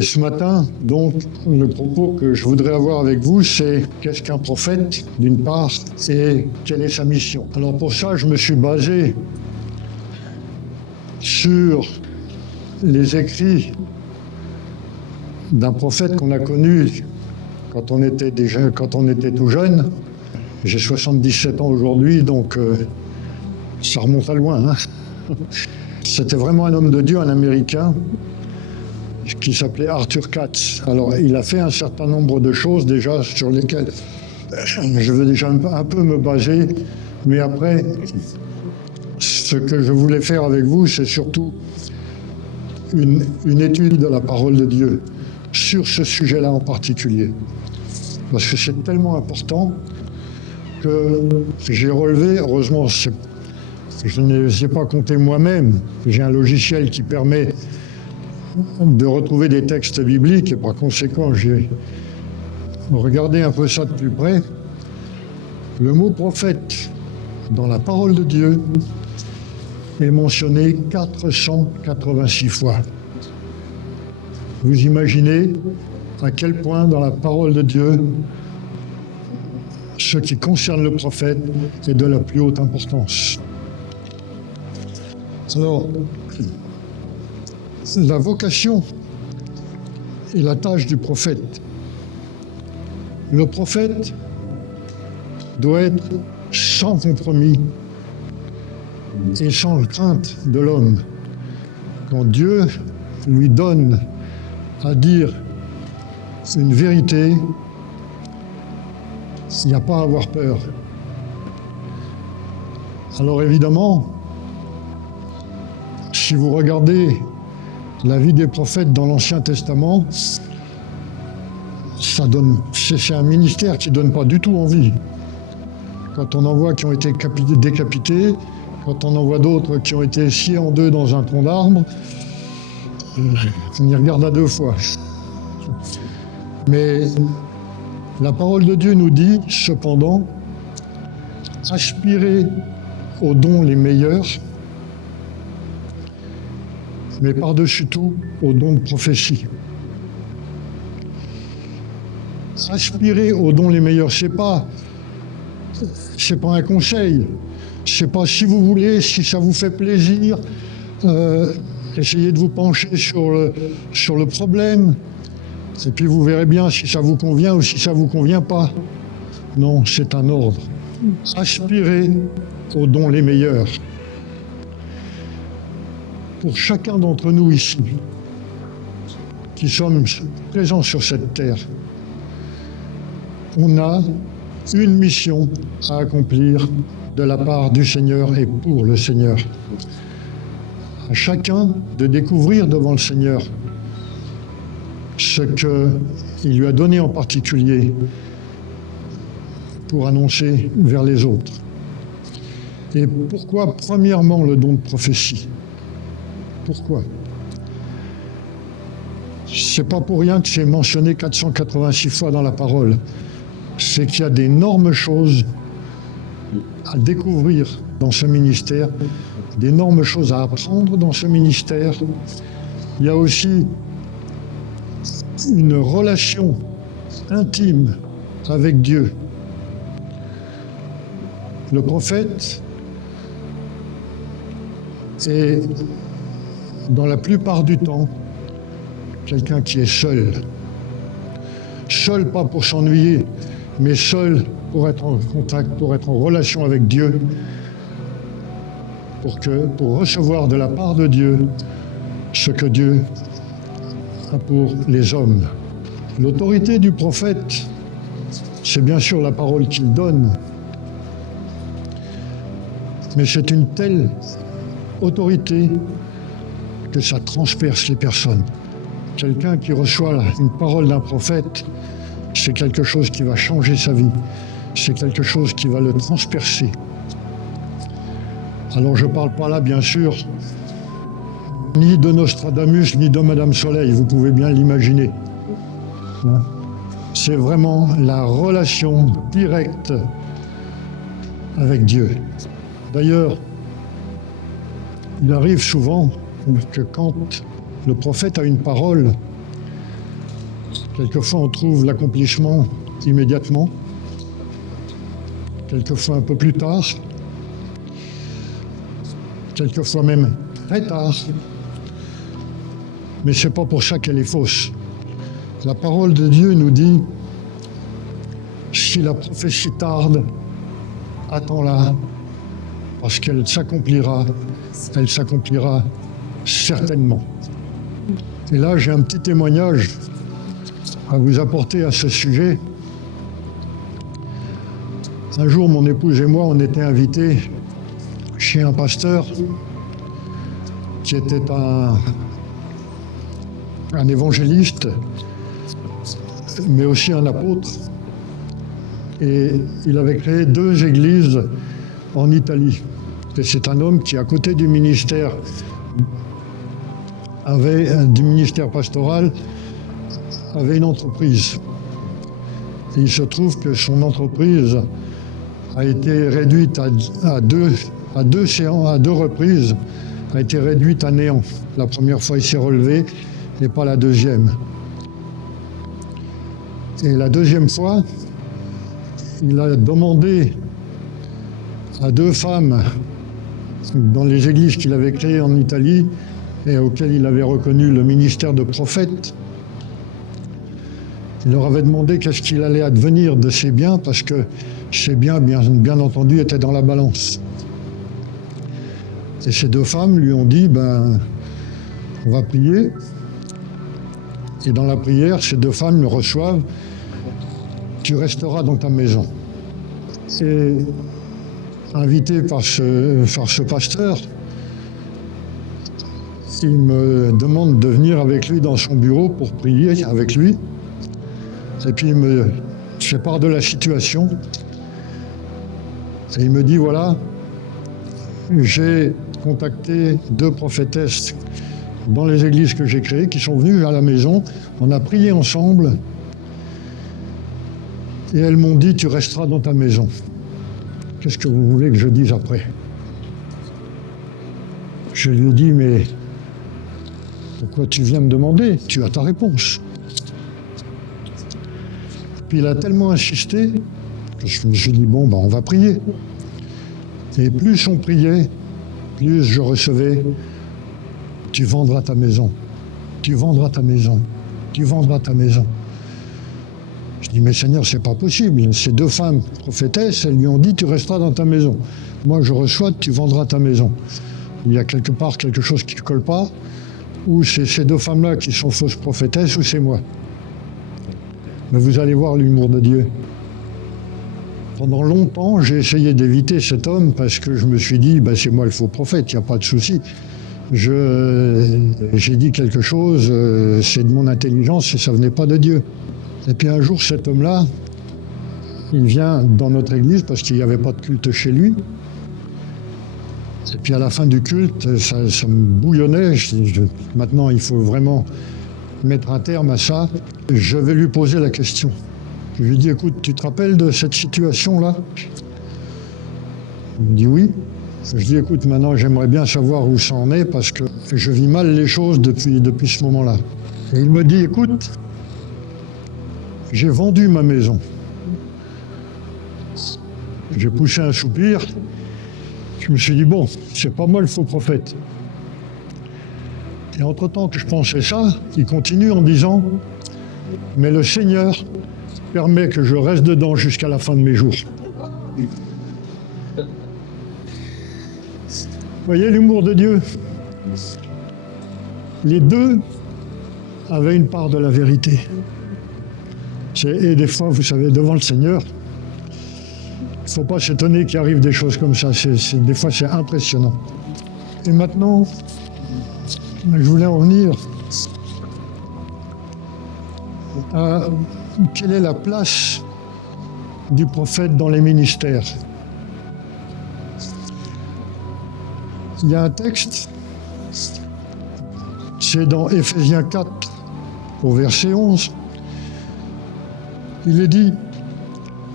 Ce matin, donc, le propos que je voudrais avoir avec vous, c'est qu'est-ce qu'un prophète, d'une part, et quelle est sa mission. Alors pour ça, je me suis basé sur les écrits d'un prophète qu'on a connu quand on était tout jeune. J'ai 77 ans aujourd'hui, donc ça remonte à loin. C'était vraiment un homme de Dieu, un Américain, qui s'appelait Arthur Katz. Alors, il a fait un certain nombre de choses déjà sur lesquelles je veux déjà un peu me baser, mais après, ce que je voulais faire avec vous, c'est surtout une étude de la parole de Dieu sur ce sujet-là en particulier. Parce que c'est tellement important que j'ai relevé, heureusement, je ne les ai pas comptés moi-même, j'ai un logiciel qui permet de retrouver des textes bibliques et par conséquent, j'ai regardé un peu ça de plus près. Le mot prophète dans la parole de Dieu est mentionné 486 fois. Vous imaginez à quel point dans la parole de Dieu, ce qui concerne le prophète est de la plus haute importance. Alors, la vocation et la tâche du prophète. Le prophète doit être sans compromis et sans crainte de l'homme. Quand Dieu lui donne à dire une vérité, il n'y a pas à avoir peur. Alors évidemment, si vous regardez la vie des prophètes dans l'Ancien Testament, c'est un ministère qui ne donne pas du tout envie. Quand on en voit qui ont été décapités, quand on en voit d'autres qui ont été sciés en deux dans un tronc d'arbre, on y regarde à deux fois. Mais la parole de Dieu nous dit, cependant, aspirez aux dons les meilleurs, mais par-dessus tout, aux dons de prophétie. Aspirer aux dons les meilleurs, c'est pas un conseil. C'est pas si vous voulez, si ça vous fait plaisir, essayez de vous pencher sur le problème, et puis vous verrez bien si ça vous convient ou si ça vous convient pas. Non, c'est un ordre. Aspirez aux dons les meilleurs. Pour chacun d'entre nous ici, qui sommes présents sur cette terre, on a une mission à accomplir de la part du Seigneur et pour le Seigneur. À chacun de découvrir devant le Seigneur ce qu'il lui a donné en particulier pour annoncer vers les autres. Et pourquoi, premièrement, le don de prophétie ? Pourquoi ? C'est pas pour rien que c'est mentionné 486 fois dans la parole. C'est qu'il y a d'énormes choses à découvrir dans ce ministère, d'énormes choses à apprendre dans ce ministère. Il y a aussi une relation intime avec Dieu. Le prophète est, dans la plupart du temps, quelqu'un qui est seul. Seul, pas pour s'ennuyer, mais seul pour être en contact, pour être en relation avec Dieu, pour recevoir de la part de Dieu ce que Dieu a pour les hommes. L'autorité du prophète, c'est bien sûr la parole qu'il donne, mais c'est une telle autorité que ça transperce les personnes. Quelqu'un qui reçoit une parole d'un prophète, c'est quelque chose qui va changer sa vie. C'est quelque chose qui va le transpercer. Alors je ne parle pas là, bien sûr, ni de Nostradamus, ni de Madame Soleil, vous pouvez bien l'imaginer. C'est vraiment la relation directe avec Dieu. D'ailleurs, il arrive souvent que quand le prophète a une parole, Quelquefois, on trouve l'accomplissement immédiatement. Quelquefois, un peu plus tard. Quelquefois même très tard. Mais ce n'est pas pour ça qu'elle est fausse. La parole de Dieu nous dit, si la prophétie tarde, attends-la, parce qu'elle s'accomplira certainement. Et là, j'ai un petit témoignage à vous apporter à ce sujet. Un jour, mon épouse et moi, on était invités chez un pasteur qui était un évangéliste, mais aussi un apôtre. Et il avait créé 2 églises en Italie. Et c'est un homme qui, à côté du ministère pastoral, avait une entreprise. Et il se trouve que son entreprise a été réduite à deux reprises, a été réduite à néant. La première fois, il s'est relevé, et pas la deuxième. Et la deuxième fois, il a demandé à 2 femmes dans les églises qu'il avait créées en Italie et auxquelles il avait reconnu le ministère de prophète. Il leur avait demandé qu'est-ce qu'il allait advenir de ces biens, parce que ces biens, bien entendu, étaient dans la balance. Et ces 2 femmes lui ont dit, on va prier. Et dans la prière, ces 2 femmes le reçoivent. Tu resteras dans ta maison. Et invité par ce pasteur, il me demande de venir avec lui dans son bureau pour prier avec lui. Et puis il me fait part de la situation. Et il me dit, voilà, j'ai contacté 2 prophétesses dans les églises que j'ai créées, qui sont venues à la maison. On a prié ensemble. Et elles m'ont dit, tu resteras dans ta maison. Qu'est-ce que vous voulez que je dise après? Je lui ai dit, mais pourquoi tu viens me demander? Tu as ta réponse. Puis il a tellement insisté que je me suis dit, on va prier. Et plus on priait, plus je recevais, tu vendras ta maison, tu vendras ta maison, tu vendras ta maison. Je dis, mais Seigneur, c'est pas possible. Ces 2 femmes prophétesses, elles lui ont dit, tu resteras dans ta maison. Moi, je reçois, tu vendras ta maison. Il y a quelque part quelque chose qui ne colle pas, ou c'est ces 2 femmes-là qui sont fausses prophétesses, ou c'est moi. Mais vous allez voir l'humour de Dieu. Pendant longtemps, j'ai essayé d'éviter cet homme parce que je me suis dit, c'est moi le faux prophète, il n'y a pas de souci. J'ai dit quelque chose, c'est de mon intelligence et ça ne venait pas de Dieu. Et puis un jour, cet homme-là, il vient dans notre église parce qu'il n'y avait pas de culte chez lui. Et puis à la fin du culte, ça me bouillonnait. Maintenant, il faut vraiment mettre un terme à ça. Je vais lui poser la question. Je lui dis, écoute, tu te rappelles de cette situation-là? Il me dit oui. Je dis, écoute, maintenant, j'aimerais bien savoir où ça en est parce que je vis mal les choses depuis ce moment-là. Et il me dit, écoute, j'ai vendu ma maison. J'ai poussé un soupir. Je me suis dit, c'est pas moi le faux prophète. Et entre-temps que je pensais ça, il continue en disant, mais le Seigneur permet que je reste dedans jusqu'à la fin de mes jours. Vous voyez l'humour de Dieu? Les 2 avaient une part de la vérité. Et des fois, vous savez, devant le Seigneur, il ne faut pas s'étonner qu'il arrive des choses comme ça. Des fois, c'est impressionnant. Et maintenant, je voulais en venir à quelle est la place du prophète dans les ministères. Il y a un texte, c'est dans Éphésiens 4, au verset 11. Il est dit,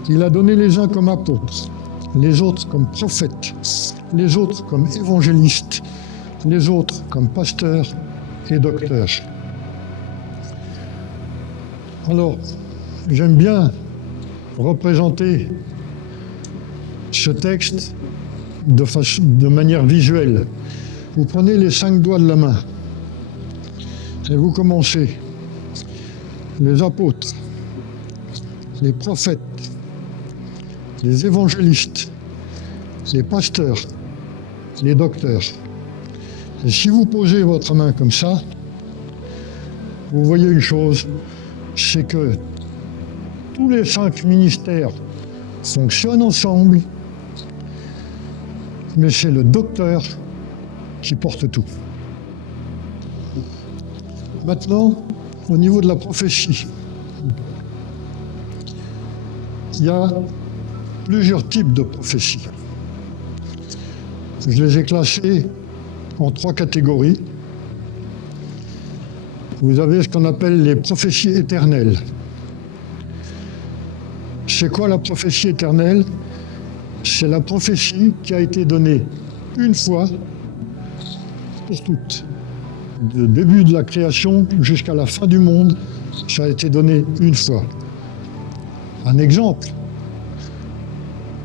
il a donné les uns comme apôtres, les autres comme prophètes, les autres comme évangélistes, les autres comme pasteurs et docteurs. Alors, j'aime bien représenter ce texte de manière visuelle. Vous prenez les 5 doigts de la main et vous commencez les apôtres, les prophètes, les évangélistes, les pasteurs, les docteurs. Et si vous posez votre main comme ça, vous voyez une chose, c'est que tous les 5 ministères fonctionnent ensemble, mais c'est le docteur qui porte tout. Maintenant, au niveau de la prophétie, il y a plusieurs types de prophéties. Je les ai classés en 3 catégories. Vous avez ce qu'on appelle les prophéties éternelles. C'est quoi la prophétie éternelle? C'est la prophétie qui a été donnée une fois pour toutes. Du début de la création jusqu'à la fin du monde, ça a été donné une fois. Un exemple,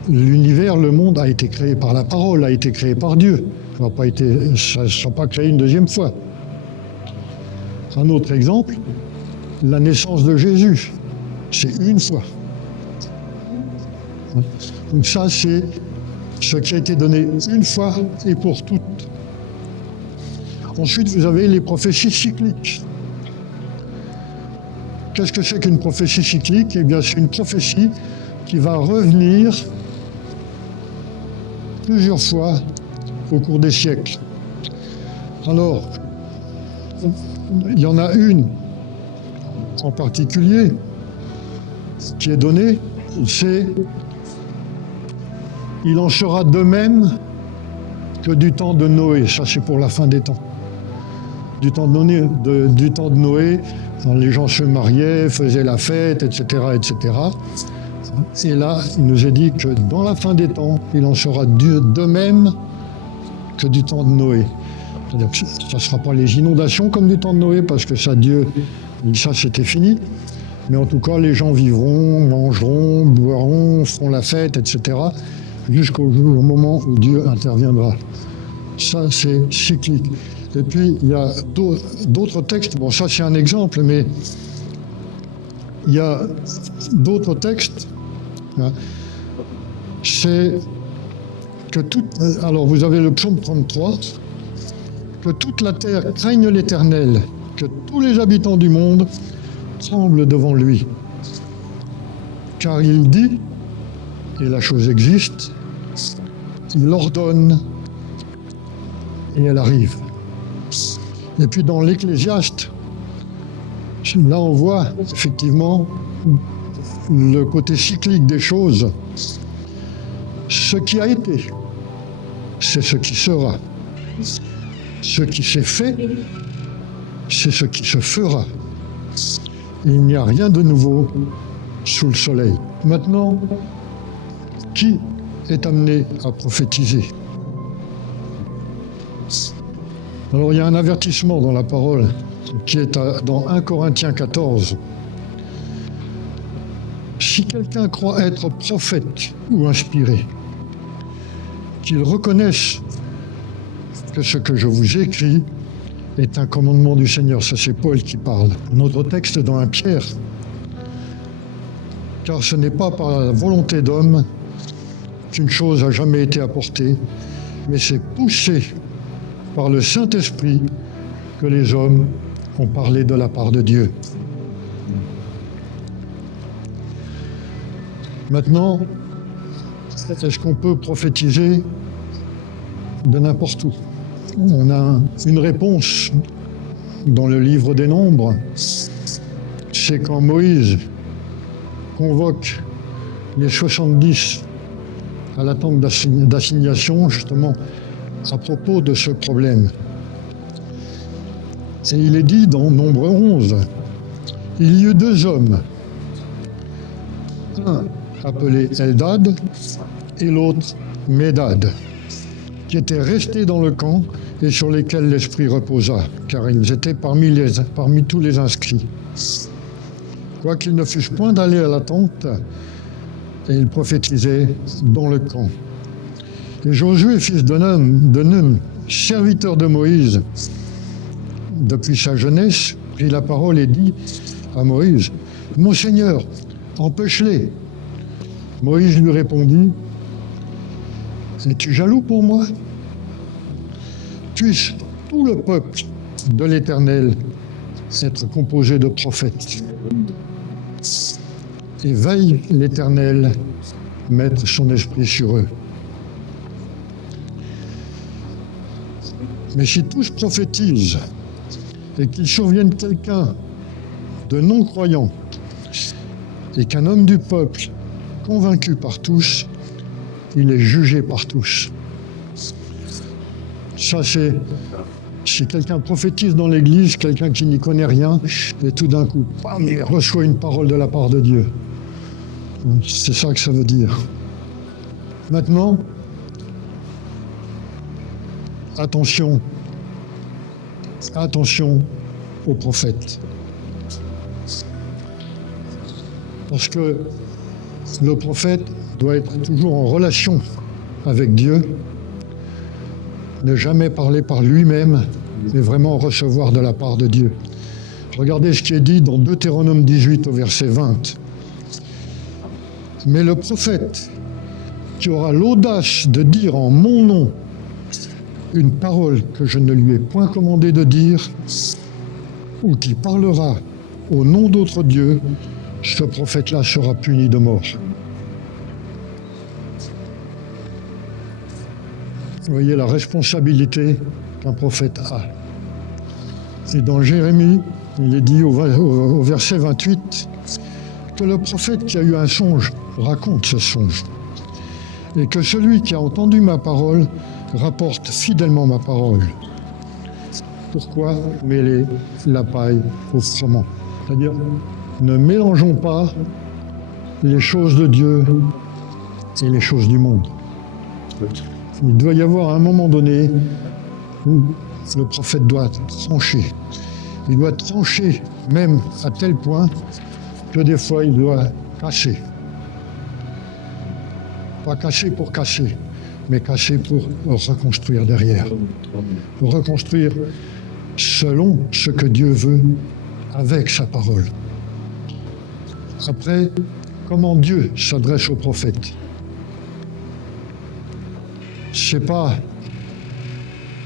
l'univers, le monde a été créé par la parole, a été créé par Dieu. Ça ne sera pas créé une deuxième fois. Un autre exemple, la naissance de Jésus, c'est une fois. Donc ça, c'est ce qui a été donné une fois et pour toutes. Ensuite, vous avez les prophéties cycliques. Qu'est-ce que c'est qu'une prophétie cyclique? Eh bien, c'est une prophétie qui va revenir plusieurs fois au cours des siècles. Alors, il y en a une en particulier qui est donnée, c'est « Il en sera de même que du temps de Noé ». Ça, c'est pour la fin des temps. Du temps de Noé, les gens se mariaient, faisaient la fête, etc., etc. Et là, il nous est dit que dans la fin des temps, il en sera de même que du temps de Noé. C'est-à-dire que ça ne sera pas les inondations comme du temps de Noé, parce que ça, Dieu, ça c'était fini. Mais en tout cas, les gens vivront, mangeront, boiront, feront la fête, etc., jusqu'au moment où Dieu interviendra. Ça, c'est cyclique. Et puis, il y a d'autres textes. Bon, ça, c'est un exemple, mais il y a d'autres textes. Hein. C'est que alors, vous avez le psaume 33, que toute la terre craigne l'Éternel, que tous les habitants du monde tremblent devant lui. Car il dit, et la chose existe, il ordonne, et elle arrive. Et puis dans l'Ecclésiaste, là on voit effectivement le côté cyclique des choses. Ce qui a été, c'est ce qui sera. Ce qui s'est fait, c'est ce qui se fera. Il n'y a rien de nouveau sous le soleil. Maintenant, qui est amené à prophétiser? Alors il y a un avertissement dans la parole qui est dans 1 Corinthiens 14. Si quelqu'un croit être prophète ou inspiré, qu'il reconnaisse que ce que je vous écris est un commandement du Seigneur. Ça, c'est Paul qui parle. Un autre texte dans 1 Pierre. Car ce n'est pas par la volonté d'homme qu'une chose a jamais été apportée, mais c'est poussé par le Saint-Esprit que les hommes ont parlé de la part de Dieu. Maintenant, est-ce qu'on peut prophétiser de n'importe où? On a une réponse dans le livre des Nombres. C'est quand Moïse convoque les 70 à la tente d'assignation, justement, à propos de ce problème. Et il est dit dans Nombre 11, il y eut 2 hommes, un appelé Eldad et l'autre Médad, qui étaient restés dans le camp et sur lesquels l'Esprit reposa, car ils étaient parmi tous les inscrits. quoiqu'ils ne fussent point d'aller à la tente, et ils prophétisaient dans le camp. Et Josué, fils de Nun, serviteur de Moïse, depuis sa jeunesse, prit la parole et dit à Moïse, « Mon Seigneur, empêche-les. » Moïse lui répondit, « Es-tu jaloux pour moi? Puisse tout le peuple de l'Éternel être composé de prophètes. Et veille l'Éternel mettre son esprit sur eux. Mais si tous prophétisent et qu'il survienne quelqu'un de non-croyant et qu'un homme du peuple, convaincu par tous, il est jugé par tous. » Ça, c'est si quelqu'un prophétise dans l'Église, quelqu'un qui n'y connaît rien, et tout d'un coup, bam, il reçoit une parole de la part de Dieu. C'est ça que ça veut dire. Maintenant, attention aux prophètes. Parce que le prophète doit être toujours en relation avec Dieu, ne jamais parler par lui-même, mais vraiment recevoir de la part de Dieu. Regardez ce qui est dit dans Deutéronome 18 au verset 20. « Mais le prophète qui aura l'audace de dire en mon nom une parole que je ne lui ai point commandé de dire, ou qui parlera au nom d'autres dieux, ce prophète-là sera puni de mort. » Vous voyez la responsabilité qu'un prophète a. Et dans Jérémie, il est dit au verset 28 que le prophète qui a eu un songe raconte ce songe. Et que celui qui a entendu ma parole rapporte fidèlement ma parole. Pourquoi mêler la paille au froment? C'est-à-dire, ne mélangeons pas les choses de Dieu et les choses du monde. Il doit y avoir un moment donné où le prophète doit trancher. Il doit trancher même à tel point que des fois il doit cacher. Pas cacher pour cacher, mais cacher pour reconstruire derrière. Pour reconstruire selon ce que Dieu veut avec sa parole. Après, comment Dieu s'adresse aux prophètes? C'est pas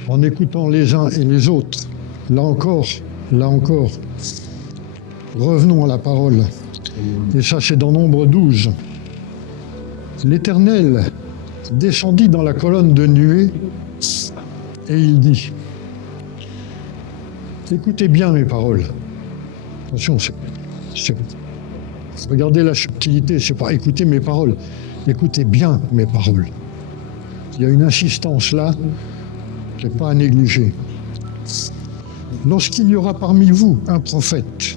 en écoutant les uns et les autres. Là encore, revenons à la parole. Et ça, c'est dans Nombre 12. L'Éternel descendit dans la colonne de nuée et il dit, « Écoutez bien mes paroles. » Attention, regardez la subtilité, c'est pas « écoutez mes paroles », écoutez bien mes paroles. Il y a une insistance là, qui n'est pas à négliger. Lorsqu'il y aura parmi vous un prophète,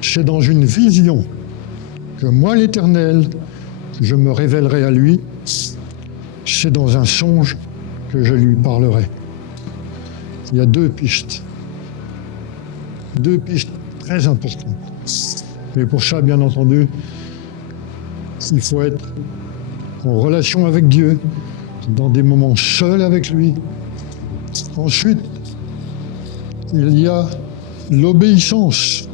c'est dans une vision que moi, l'Éternel, je me révélerai à lui, c'est dans un songe que je lui parlerai. Il y a deux pistes très importantes. Mais pour ça, bien entendu, il faut être en relation avec Dieu, dans des moments seuls avec lui. Ensuite, il y a l'obéissance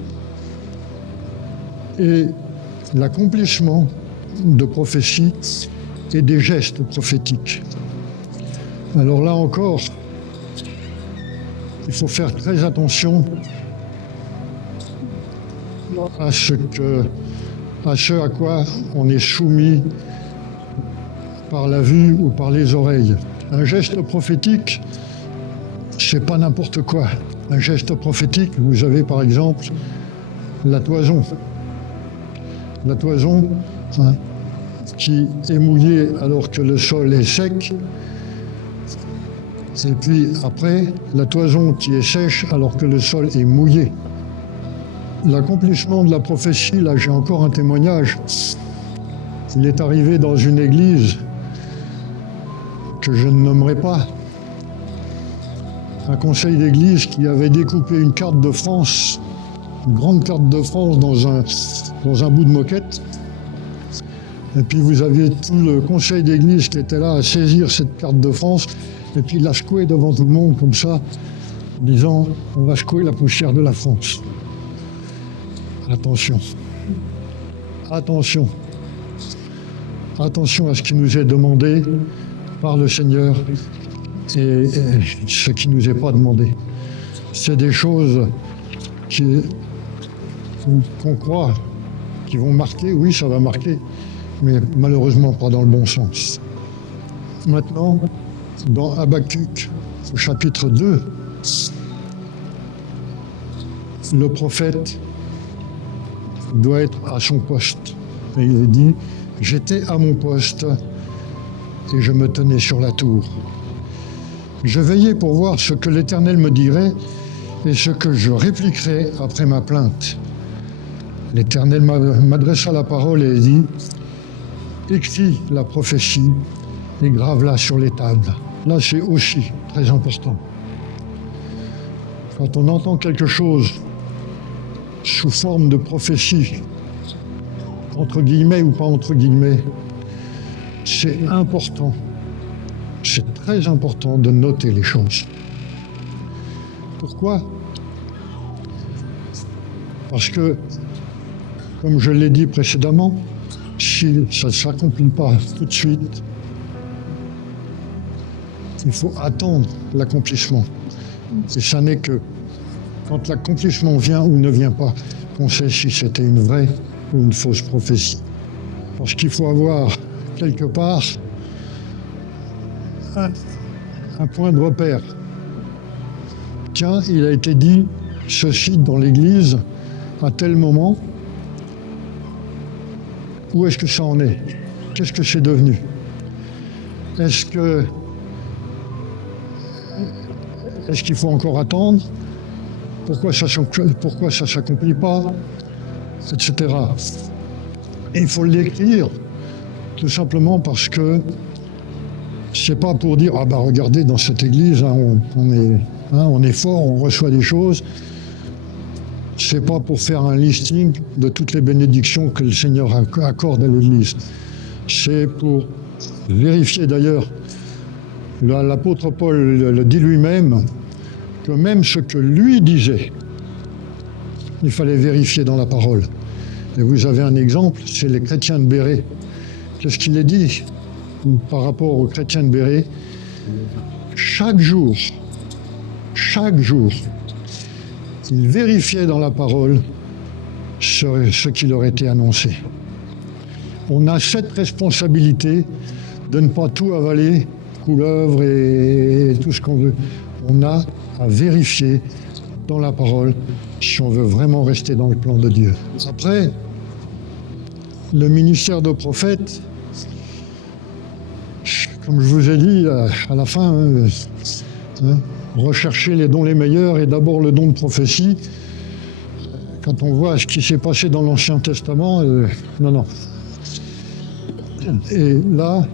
et l'accomplissement de prophéties et des gestes prophétiques. Alors là encore, il faut faire très attention à ce à quoi on est soumis par la vue ou par les oreilles. Un geste prophétique, c'est pas n'importe quoi. Un geste prophétique, vous avez par exemple la toison. La toison qui est mouillée alors que le sol est sec. Et puis après, la toison qui est sèche alors que le sol est mouillé. L'accomplissement de la prophétie, là j'ai encore un témoignage. Il est arrivé dans une église que je ne nommerai pas, un conseil d'église qui avait découpé une carte de France une grande carte de France dans un bout de moquette. Et puis vous aviez tout le conseil d'église qui était là à saisir cette carte de France et puis la secouer devant tout le monde comme ça, en disant on va secouer la poussière de la France. Attention. Attention. Attention à ce qui nous est demandé par le Seigneur et ce qui ne nous est pas demandé. C'est des choses qu'on croit qui vont marquer, oui, ça va marquer, mais malheureusement pas dans le bon sens. Maintenant, dans Habakkuk, au chapitre 2, le prophète doit être à son poste. Et il dit, j'étais à mon poste et je me tenais sur la tour. Je veillais pour voir ce que l'Éternel me dirait et ce que je répliquerais après ma plainte. L'Éternel m'adressa la parole et dit, écris la prophétie et grave-la sur les tables. Là, c'est aussi très important. Quand on entend quelque chose sous forme de prophétie, entre guillemets ou pas entre guillemets, c'est important, c'est très important de noter les choses. Pourquoi ? Parce que, comme je l'ai dit précédemment, si ça ne s'accomplit pas tout de suite, il faut attendre l'accomplissement. Et ça n'est que quand l'accomplissement vient ou ne vient pas, qu'on sait si c'était une vraie ou une fausse prophétie. Parce qu'il faut avoir quelque part un point de repère. Tiens, il a été dit ceci dans l'Église à tel moment. Où est-ce que ça en est ? Qu'est-ce que c'est devenu ? Est-ce qu'il faut encore attendre ? Pourquoi ça s'accomplit pas ? Etc. Et il faut l'écrire, tout simplement parce que c'est pas pour dire, ah bah regardez, dans cette église, on est fort, on reçoit des choses. C'est pas pour faire un listing de toutes les bénédictions que le Seigneur accorde à l'église. C'est pour vérifier d'ailleurs, l'apôtre Paul le dit lui-même, que même ce que lui disait, il fallait vérifier dans la parole. Et vous avez un exemple, c'est les chrétiens de Béret. Qu'est-ce qu'il est dit par rapport aux chrétiens de Béret ? Chaque jour, ils vérifiaient dans la parole ce qui leur était annoncé. On a cette responsabilité de ne pas tout avaler, couleuvre et tout ce qu'on veut. On a à vérifier dans la parole si on veut vraiment rester dans le plan de Dieu. Après, le ministère de prophète, comme je vous ai dit à la fin, rechercher les dons les meilleurs et d'abord le don de prophétie. Quand on voit ce qui s'est passé dans l'Ancien Testament, non. Et là,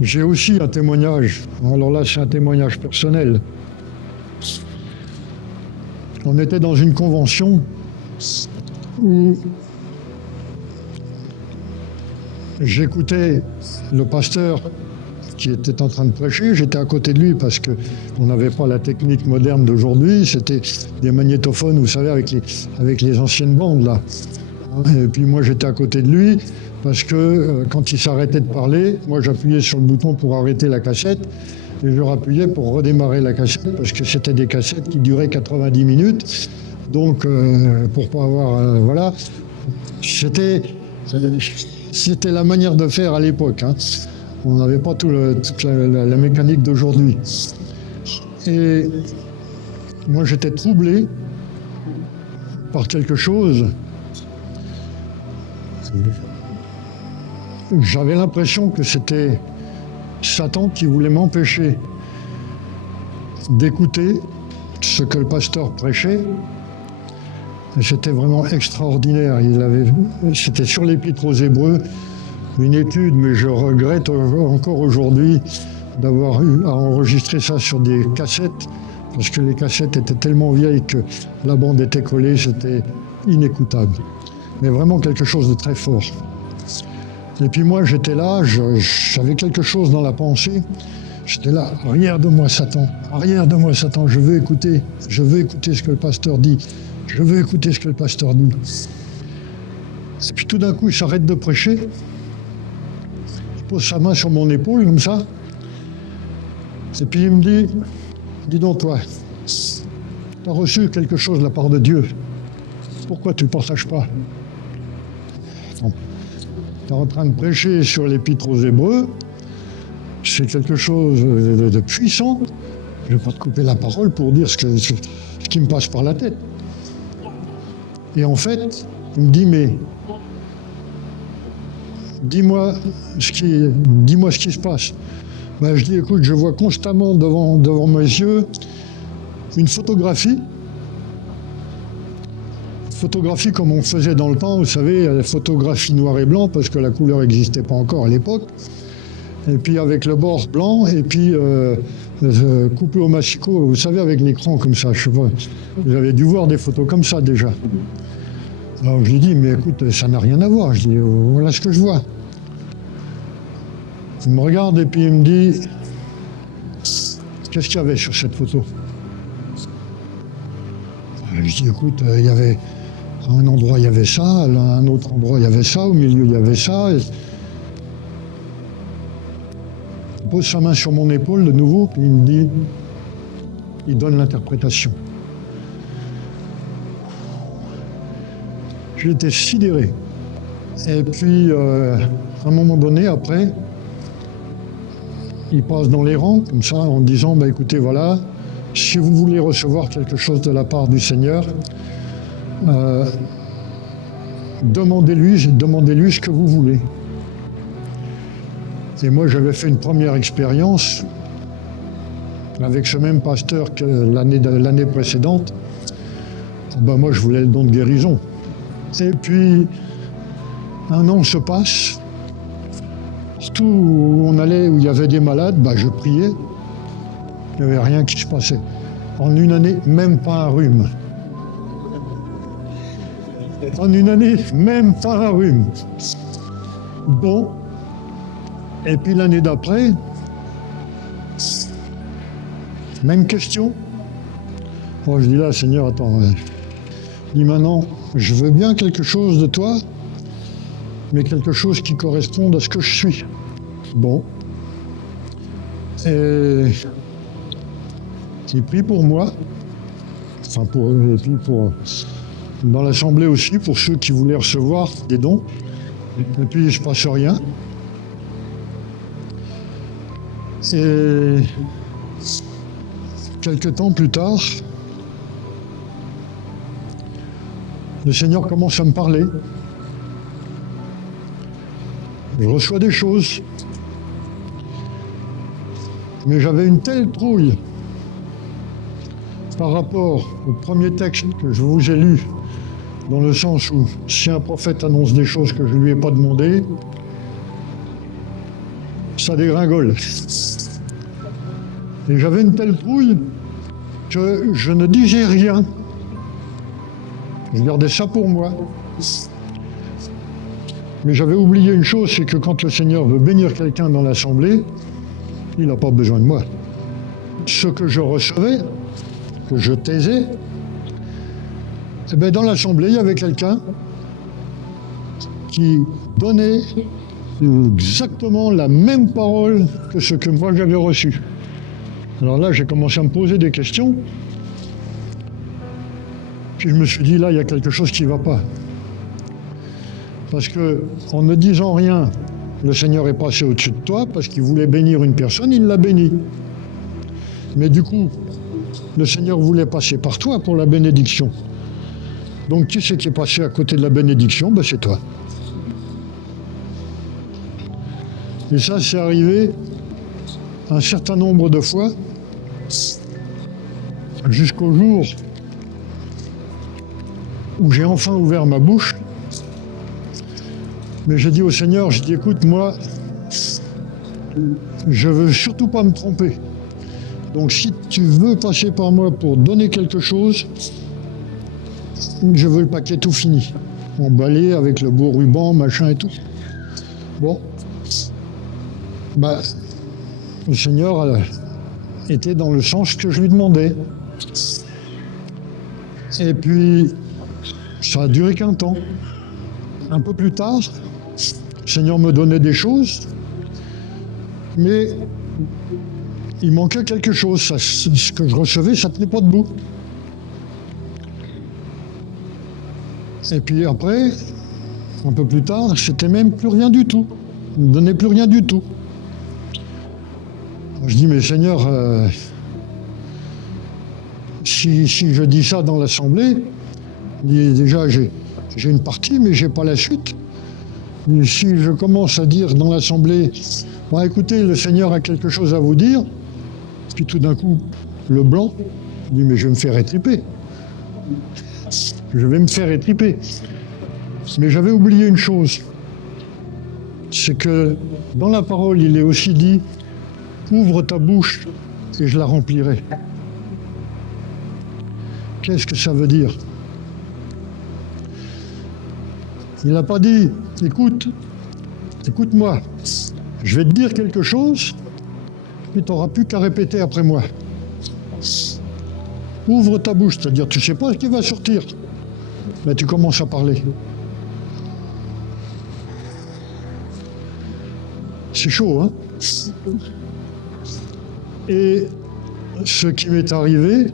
j'ai aussi un témoignage. Alors là, c'est un témoignage personnel. On était dans une convention où j'écoutais le pasteur qui était en train de prêcher. J'étais à côté de lui parce qu'on n'avait pas la technique moderne d'aujourd'hui. C'était des magnétophones, vous savez, avec les anciennes bandes, là. Et puis moi, j'étais à côté de lui parce que quand il s'arrêtait de parler, moi, j'appuyais sur le bouton pour arrêter la cassette et je rappuyais pour redémarrer la cassette parce que c'était des cassettes qui duraient 90 minutes. Donc, pour pas avoir... voilà. C'était la manière de faire à l'époque, hein. On n'avait pas toute la mécanique d'aujourd'hui. Et moi, j'étais troublé par quelque chose. J'avais l'impression que c'était Satan qui voulait m'empêcher d'écouter ce que le pasteur prêchait. Et c'était vraiment extraordinaire. C'était sur l'Épître aux Hébreux, une étude, mais je regrette encore aujourd'hui d'avoir eu à enregistrer ça sur des cassettes parce que les cassettes étaient tellement vieilles que la bande était collée, c'était inécoutable. Mais vraiment quelque chose de très fort. Et puis moi, j'étais là, j'avais quelque chose dans la pensée. J'étais là, arrière de moi Satan, je veux écouter ce que le pasteur dit, je veux écouter ce que le pasteur dit. Et puis tout d'un coup, il s'arrête de prêcher, il pose sa main sur mon épaule, comme ça, et puis il me dit, dis donc toi, tu as reçu quelque chose de la part de Dieu, pourquoi tu ne partages pas? Tu es en train de prêcher sur l'Épître aux Hébreux, c'est quelque chose de puissant. Je ne vais pas te couper la parole pour dire ce qui me passe par la tête. Et en fait, il me dit, mais dis-moi ce qui se passe. Ben, je dis, écoute, je vois constamment devant mes yeux une photographie comme on faisait dans le temps, vous savez, la photographie noir et blanc, parce que la couleur n'existait pas encore à l'époque. Et puis avec le bord blanc, et puis coupé au massicot, vous savez, avec l'écran comme ça, je sais pas. Vous avez dû voir des photos comme ça déjà. Alors je lui dis, mais écoute, ça n'a rien à voir. Je dis, voilà ce que je vois. Il me regarde et puis il me dit, qu'est-ce qu'il y avait sur cette photo? Je dis, écoute, il y avait, à un endroit il y avait ça, à un autre endroit il y avait ça, au milieu il y avait ça. Il pose sa main sur mon épaule de nouveau, puis il me dit, il donne l'interprétation. J'étais sidéré. Et puis, à un moment donné, après, il passe dans les rangs, comme ça, en disant, bah, écoutez, voilà, si vous voulez recevoir quelque chose de la part du Seigneur, demandez-lui ce que vous voulez. Et moi, j'avais fait une première expérience avec ce même pasteur que l'année précédente. Ben, moi, je voulais le don de guérison. Et puis, un an se passe. Partout où on allait, où il y avait des malades, ben, je priais. Il n'y avait rien qui se passait. En une année, même pas un rhume. En une année, même pas un rhume. Bon. Et puis l'année d'après, même question. Bon, je dis là, Seigneur, attends. Je dis maintenant, je veux bien quelque chose de toi, mais quelque chose qui corresponde à ce que je suis. Bon. Et il prie pour moi, enfin et puis dans l'assemblée aussi, pour ceux qui voulaient recevoir des dons. Et puis il ne se passe rien. Et quelques temps plus tard, le Seigneur commence à me parler. Je reçois des choses. Mais j'avais une telle trouille par rapport au premier texte que je vous ai lu, dans le sens où si un prophète annonce des choses que je ne lui ai pas demandées, ça dégringole. Et j'avais une telle trouille que je ne disais rien. Je gardais ça pour moi. Mais j'avais oublié une chose, c'est que quand le Seigneur veut bénir quelqu'un dans l'assemblée, il n'a pas besoin de moi. Ce que je recevais, que je taisais, eh bien dans l'assemblée, il y avait quelqu'un qui donnait exactement la même parole que ce que moi j'avais reçu. Alors là, j'ai commencé à me poser des questions. Puis je me suis dit, là, il y a quelque chose qui ne va pas. Parce qu'en ne disant rien, le Seigneur est passé au-dessus de toi, parce qu'il voulait bénir une personne, il l'a béni. Mais du coup, le Seigneur voulait passer par toi pour la bénédiction. Donc qui c'est qui est passé à côté de la bénédiction? Ben, c'est toi. Et ça, c'est arrivé un certain nombre de fois, jusqu'au jour où j'ai enfin ouvert ma bouche. Mais j'ai dit au Seigneur, j'ai dit, écoute, moi, je veux surtout pas me tromper. Donc si tu veux passer par moi pour donner quelque chose, je veux le paquet tout fini. Emballé avec le beau ruban, machin et tout. Bon. Le Seigneur était dans le sens que je lui demandais. Et puis, ça a duré qu'un temps. Un peu plus tard, le Seigneur me donnait des choses, mais il manquait quelque chose. Ce que je recevais, ça ne tenait pas debout. Et puis après, un peu plus tard, c'était même plus rien du tout. Il ne me donnait plus rien du tout. Je dis, mais Seigneur, si je dis ça dans l'assemblée, déjà j'ai une partie, mais j'ai pas la suite. Et si je commence à dire dans l'assemblée, écoutez, le Seigneur a quelque chose à vous dire, puis tout d'un coup, le blanc, je dis, mais je vais me faire étriper. Je vais me faire étriper. Mais j'avais oublié une chose, c'est que dans la parole, il est aussi dit, ouvre ta bouche et je la remplirai. Qu'est-ce que ça veut dire? Il n'a pas dit, écoute-moi, je vais te dire quelque chose, puis tu n'auras plus qu'à répéter après moi. Ouvre ta bouche, c'est-à-dire tu ne sais pas ce qui va sortir, mais tu commences à parler. C'est chaud, hein? Et ce qui m'est arrivé,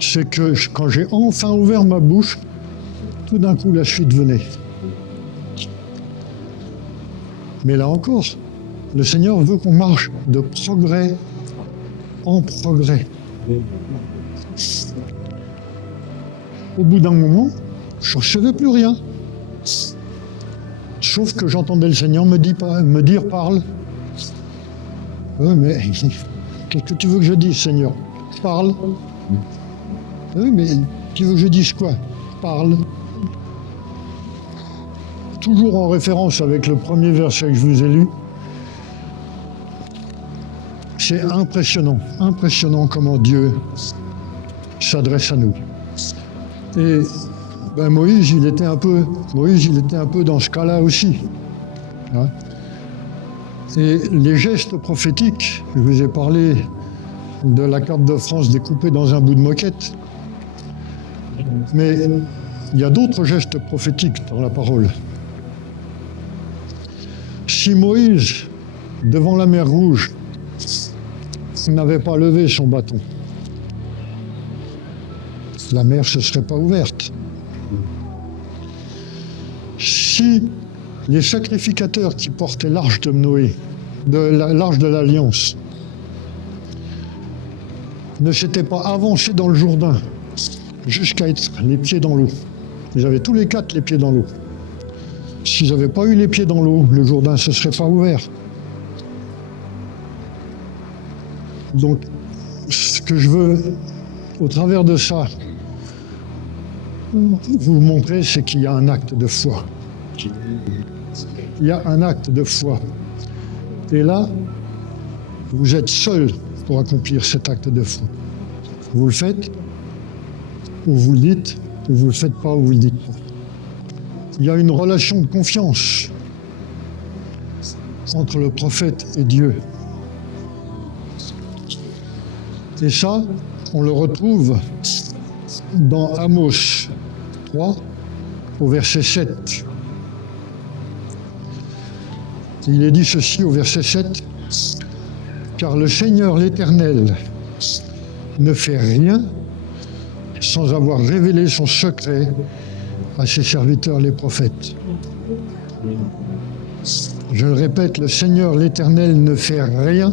c'est que quand j'ai enfin ouvert ma bouche, tout d'un coup la suite venait. Mais là encore, le Seigneur veut qu'on marche de progrès en progrès. Au bout d'un moment, je ne recevais plus rien. Sauf que j'entendais le Seigneur me dire parle. Oui, mais qu'est-ce que tu veux que je dise, Seigneur? Parle. Oui, mais tu veux que je dise quoi? Parle. Toujours en référence avec le premier verset que je vous ai lu. C'est impressionnant comment Dieu s'adresse à nous. Et Moïse, il était un peu dans ce cas-là aussi. Hein? Et les gestes prophétiques, je vous ai parlé de la carte de France découpée dans un bout de moquette, mais il y a d'autres gestes prophétiques dans la parole. Si Moïse, devant la mer Rouge, n'avait pas levé son bâton, la mer ne se serait pas ouverte. Si les sacrificateurs qui portaient l'arche de Noé, l'arche de l'Alliance, ne s'étaient pas avancés dans le Jourdain jusqu'à être les pieds dans l'eau, ils avaient tous les quatre les pieds dans l'eau. S'ils n'avaient pas eu les pieds dans l'eau, le Jourdain ne se serait pas ouvert. Donc, ce que je veux, au travers de ça, vous montrer, c'est qu'il y a un acte de foi. Il y a un acte de foi. Et là, vous êtes seul pour accomplir cet acte de foi. Vous le faites, ou vous le dites, ou vous ne le faites pas, ou vous ne le dites pas. Il y a une relation de confiance entre le prophète et Dieu. Et ça, on le retrouve dans Amos 3, au verset 7. Il est dit ceci au verset 7, « Car le Seigneur l'Éternel ne fait rien sans avoir révélé son secret à ses serviteurs les prophètes. » Je le répète, le Seigneur l'Éternel ne fait rien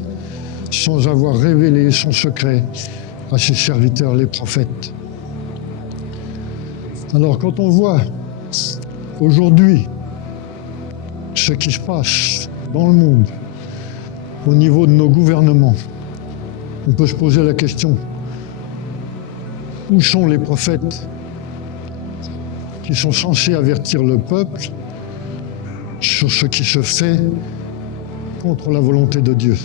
sans avoir révélé son secret à ses serviteurs les prophètes. Alors quand on voit aujourd'hui ce qui se passe dans le monde, au niveau de nos gouvernements, on peut se poser la question, où sont les prophètes qui sont censés avertir le peuple sur ce qui se fait contre la volonté de Dieu?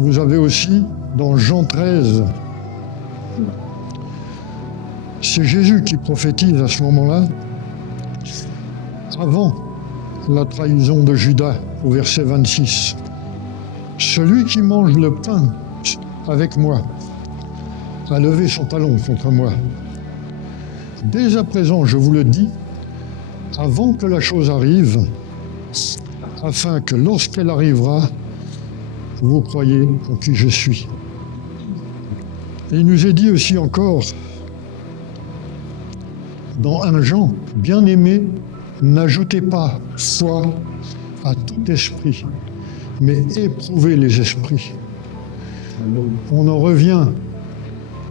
vous avez aussi dans Jean 13, c'est Jésus qui prophétise à ce moment-là, avant la trahison de Judas, au verset 26. Celui qui mange le pain avec moi a levé son talon contre moi. Dès à présent, je vous le dis, avant que la chose arrive, afin que lorsqu'elle arrivera, vous croyez en qui je suis. Et il nous est dit aussi encore, dans 1 Jean, bien-aimés, n'ajoutez pas foi à tout esprit, mais éprouvez les esprits. On en revient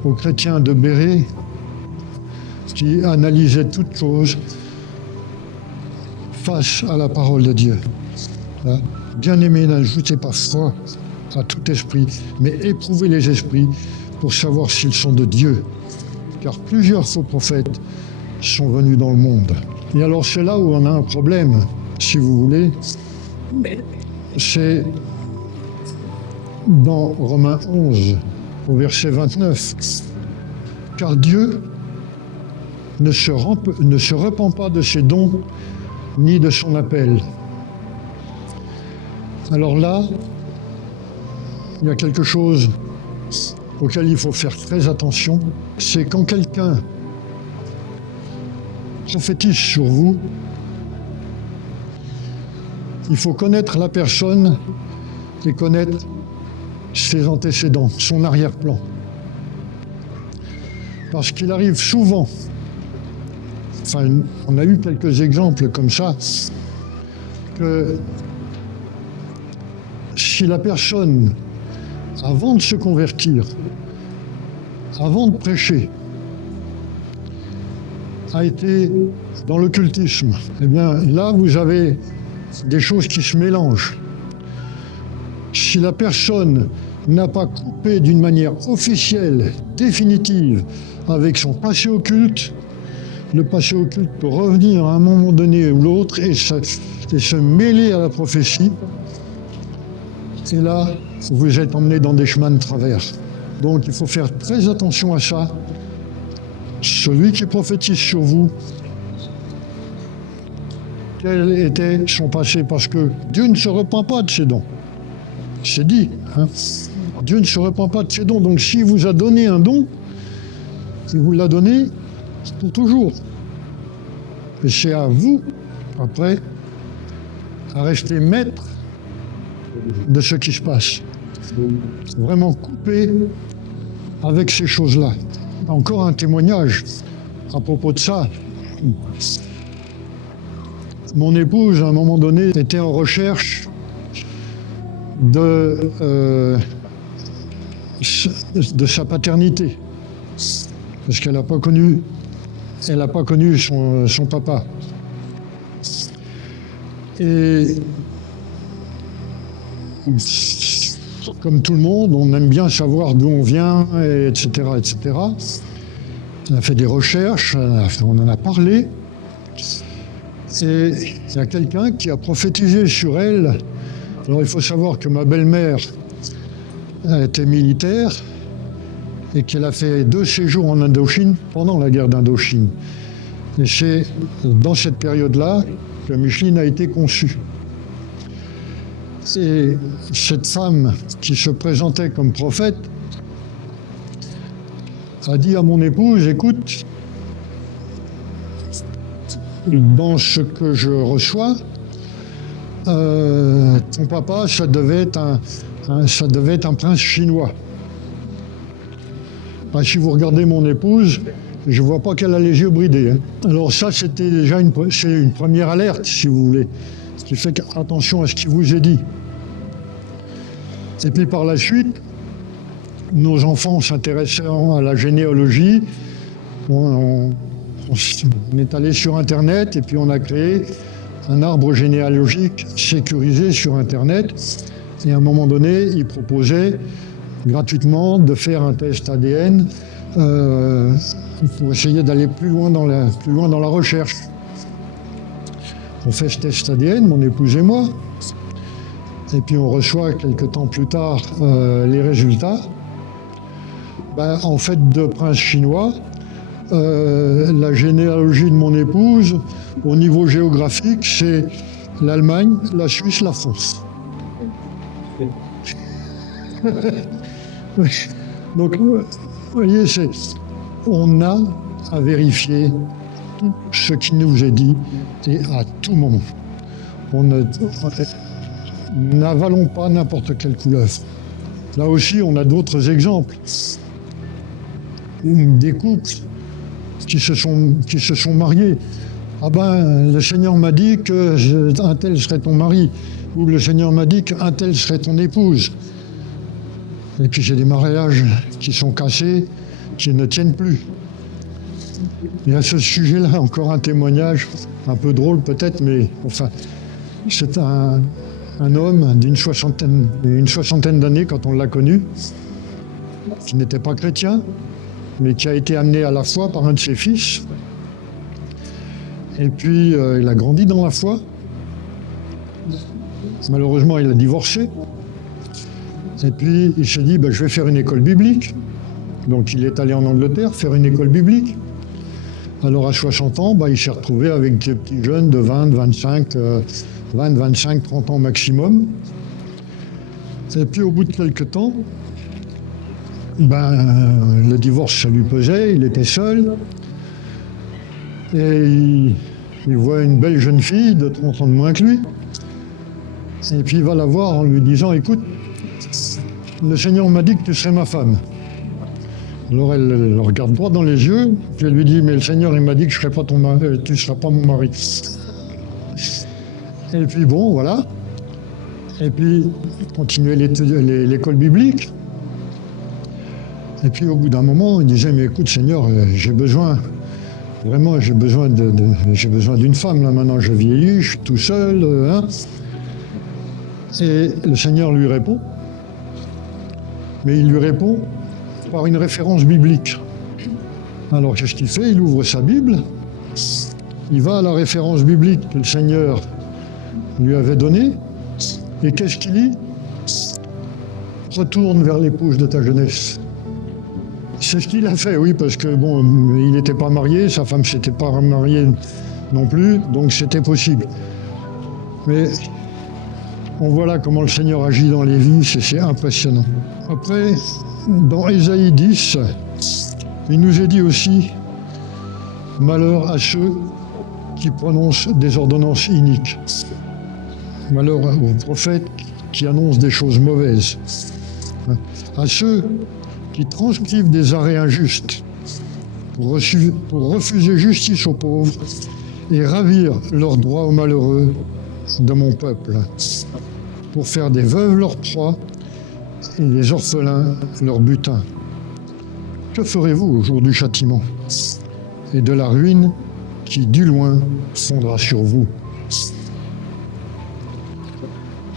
aux chrétiens de Béret qui analysaient toutes choses face à la parole de Dieu. Bien-aimés, n'ajoutez pas foi à tout esprit, mais éprouvez les esprits pour savoir s'ils sont de Dieu. Car plusieurs faux prophètes sont venus dans le monde. Et alors c'est là où on a un problème, si vous voulez. C'est dans Romains 11, au verset 29. Car Dieu ne se repent pas de ses dons, ni de son appel. Alors là, il y a quelque chose auquel il faut faire très attention, c'est quand quelqu'un prophétise sur vous, il faut connaître la personne et connaître ses antécédents, son arrière-plan. Parce qu'il arrive souvent, enfin, on a eu quelques exemples comme ça, que si la personne, avant de se convertir, avant de prêcher, a été dans l'occultisme, eh bien là vous avez des choses qui se mélangent. Si la personne n'a pas coupé d'une manière officielle, définitive, avec son passé occulte, le passé occulte peut revenir à un moment donné ou l'autre et se mêler à la prophétie. Et là, vous êtes emmené dans des chemins de travers. Donc il faut faire très attention à ça. Celui qui prophétise sur vous, quel était son passé? Parce que Dieu ne se repent pas de ses dons. C'est dit, hein? Dieu ne se repent pas de ses dons. Donc s'il vous a donné un don, il vous l'a donné pour toujours. Et c'est à vous, après, à rester maître de ce qui se passe. Vraiment couper avec ces choses-là. Encore un témoignage à propos de ça. Mon épouse, à un moment donné, était en recherche de sa paternité. Parce qu'elle n'a pas connu son papa. Et comme tout le monde, on aime bien savoir d'où on vient, etc., etc. On a fait des recherches, on en a parlé. Et il y a quelqu'un qui a prophétisé sur elle. Alors il faut savoir que ma belle-mère était militaire et qu'elle a fait 2 séjours en Indochine pendant la guerre d'Indochine. Et c'est dans cette période-là que Micheline a été conçue. Et cette femme qui se présentait comme prophète a dit à mon épouse, écoute, dans ce que je reçois, ton papa, ça devait être un prince chinois. Ben, si vous regardez mon épouse, je ne vois pas qu'elle a les yeux bridés. Hein. Alors ça, c'était déjà une première alerte, si vous voulez. Ce qui fait attention à ce qui vous est dit. Et puis par la suite, nos enfants s'intéressant à la généalogie, on est allé sur Internet et puis on a créé un arbre généalogique sécurisé sur Internet. Et à un moment donné, ils proposaient gratuitement de faire un test ADN pour essayer d'aller plus loin dans la recherche. On fait ce test ADN, mon épouse et moi. et puis on reçoit quelques temps plus tard les résultats. En fait, de prince chinois, la généalogie de mon épouse, au niveau géographique, c'est l'Allemagne, la Suisse, la France. Donc, vous voyez, on a à vérifier tout ce qui nous est dit et à tout moment. N'avalons pas n'importe quelle couleuvre. Là aussi, on a d'autres exemples. Des couples qui se sont mariés. Ah le Seigneur m'a dit qu'un tel serait ton mari, ou le Seigneur m'a dit qu'un tel serait ton épouse. Et puis j'ai des mariages qui sont cassés, qui ne tiennent plus. Et à ce sujet-là, encore un témoignage, un peu drôle peut-être, mais enfin, c'est un homme d'une soixantaine d'années quand on l'a connu, qui n'était pas chrétien, mais qui a été amené à la foi par un de ses fils. Et puis, il a grandi dans la foi. Malheureusement, il a divorcé. Et puis, il s'est dit, je vais faire une école biblique. Donc, il est allé en Angleterre faire une école biblique. Alors, à 60 ans, il s'est retrouvé avec des petits jeunes de 20, 25, 30 ans maximum. Et puis, au bout de quelques temps, le divorce, ça lui pesait, il était seul. Et il voit une belle jeune fille de 30 ans de moins que lui. Et puis il va la voir en lui disant, écoute, le Seigneur m'a dit que tu serais ma femme. Alors elle le regarde droit dans les yeux, puis elle lui dit, mais le Seigneur il m'a dit que tu ne seras pas mon mari. Et puis voilà. Et puis continuer l'école biblique. Et puis au bout d'un moment, il disait, mais écoute Seigneur, j'ai besoin d'une femme, là maintenant je vieillis, je suis tout seul. Et le Seigneur lui répond, mais il lui répond par une référence biblique. Alors qu'est-ce qu'il fait? Il ouvre sa Bible, il va à la référence biblique que le Seigneur lui avait donnée, et qu'est-ce qu'il lit? Retourne vers l'épouse de ta jeunesse. C'est ce qu'il a fait, oui, parce que il n'était pas marié, sa femme s'était pas mariée non plus, donc c'était possible. Mais on voit là comment le Seigneur agit dans les vies, c'est impressionnant. Après, dans Ésaïe 10, il nous est dit aussi « Malheur à ceux qui prononcent des ordonnances iniques. Malheur aux prophètes qui annoncent des choses mauvaises. À ceux qui transcrivent des arrêts injustes pour refuser justice aux pauvres et ravir leurs droits aux malheureux de mon peuple, pour faire des veuves leur proie et des orphelins leur butin. Que ferez-vous au jour du châtiment et de la ruine qui, du loin, fondra sur vous?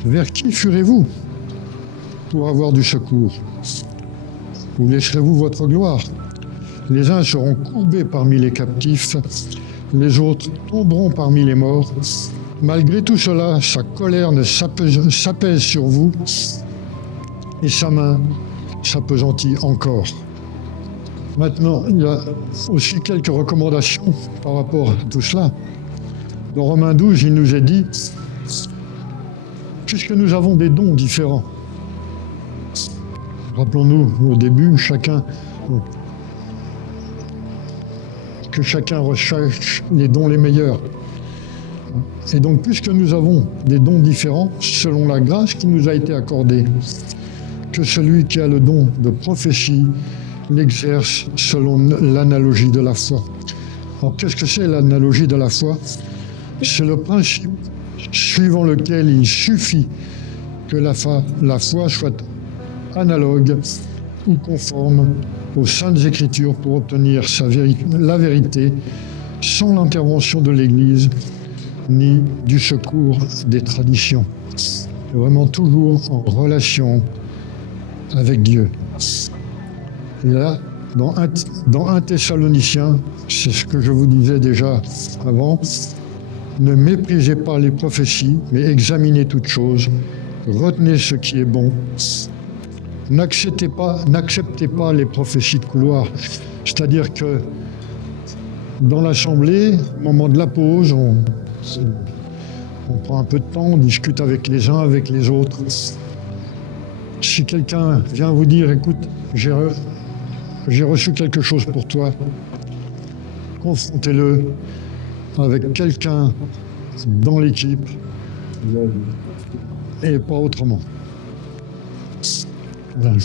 Vers qui fuirez-vous pour avoir du secours? Où laisserez-vous votre gloire? Les uns seront courbés parmi les captifs, les autres tomberont parmi les morts. Malgré tout cela, sa colère ne s'apaise sur vous et sa main s'appesantit encore. Maintenant, il y a aussi quelques recommandations par rapport à tout cela. Dans Romains 12, il nous est dit, puisque nous avons des dons différents, rappelons-nous au début, que chacun recherche les dons les meilleurs. Et donc, puisque nous avons des dons différents, selon la grâce qui nous a été accordée, que celui qui a le don de prophétie l'exerce selon l'analogie de la foi. Alors, qu'est-ce que c'est l'analogie de la foi? C'est le principe suivant lequel il suffit que la foi soit analogue ou conforme aux Saintes Écritures pour obtenir la vérité sans l'intervention de l'Église ni du secours des traditions. C'est vraiment toujours en relation avec Dieu. Et là, dans 1 Thessaloniciens, c'est ce que je vous disais déjà avant, ne méprisez pas les prophéties, mais examinez toutes choses, Retenez ce qui est bon. N'acceptez pas les prophéties de couloir. C'est-à-dire que dans l'Assemblée, au moment de la pause, on prend un peu de temps, on discute avec les uns, avec les autres. Si quelqu'un vient vous dire, écoute, j'ai reçu quelque chose pour toi, confrontez-le avec quelqu'un dans l'équipe et pas autrement. Voilà.